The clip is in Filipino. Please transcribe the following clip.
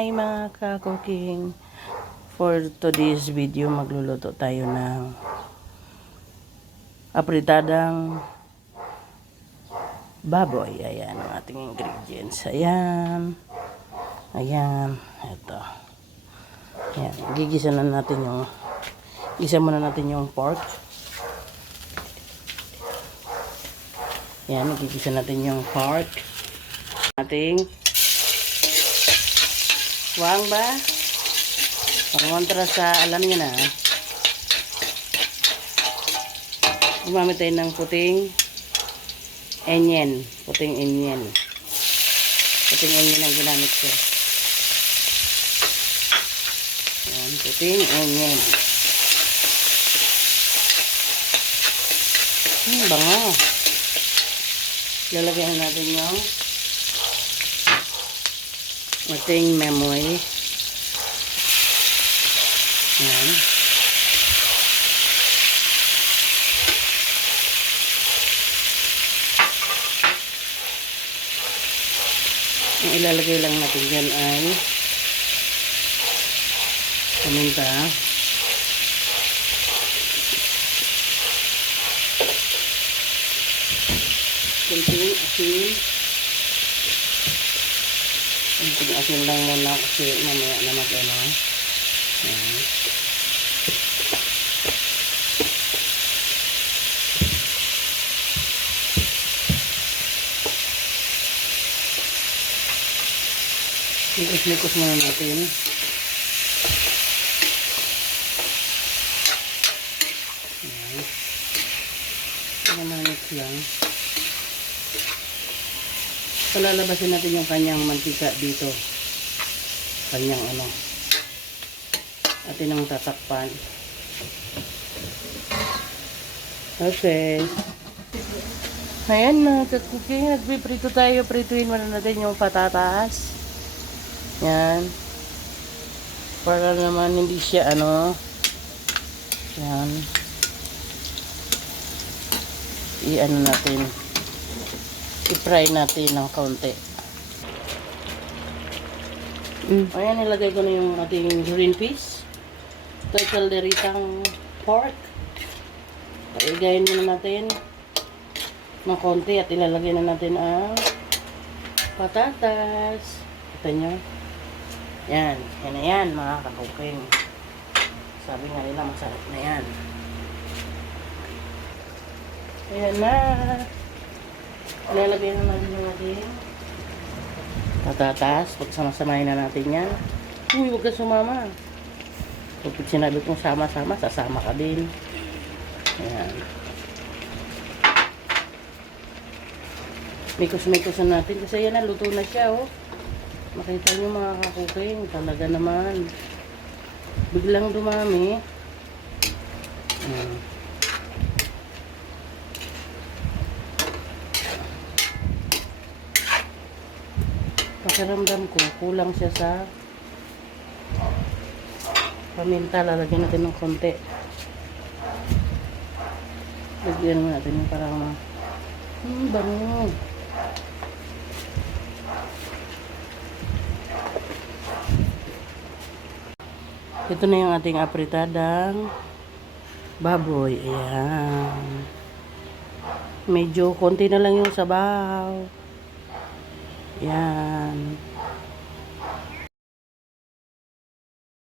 Hi mga ka-cooking. For today's video, magluluto tayo ng apritadang baboy. Ayan ang ating ingredients. Ayan. Ayan. Ito. Ayan. Gigisa na natin yung gisa muna natin yung pork. Ayan. Gigisa natin yung pork. Ating wang ba? Pangontra sa alam niyo na. Gumamit tayo ng puting onion. Puting onion. Puting onion ang ginamit ko. Ayan, puting onion. Bango. Lalagyan natin yung ating memoy. Ayan. Ang ilalagay lang natin dyan ay paminta. Kunting asin. Kunting asin lang muna kasi mamaya na mag-ano. Ayan. Likos-likos muna natin. Ayan. Pinamanit lang. Palalabasin natin yung kanyang mantika dito. Kanyang ano. Atin ang tatakpan. Okay. Ayan na, cooking. Nagpiprito tayo. Prituin muna natin yung patatas. Yan. Para naman hindi siya ano. Yan. I-ano natin. I-fry natin ng kaunti. Ayan, nilagay ko na yung ating green peas. Ito ay kalderitang pork. Paigayin muna natin ng kaunti at ilalagay na natin ang patatas. Ito nyo. Yan. Yan na yan mga kakuking. Sabi nga nila masarap na yan. Ayan na. Ilalagay na natin yung ating patatas. Pagsamasamahin na natin yan. Uy, huwag ka sumama. Pag sinabi kong sama-sama, sasama ka din. Ayan. Mikos-mikos na natin. Kasi yan na, luto na siya, oh. Makita nyo mga kakuking, talaga naman. Biglang dumami. Ayan. Pakiramdam ko, kulang siya sa paminta. Lalagyan natin ng konti. Lagyan natin yung parang bango. Ito na yung ating apritadang baboy. Ayan. Medyo konti na lang yung sabaw. Ayan.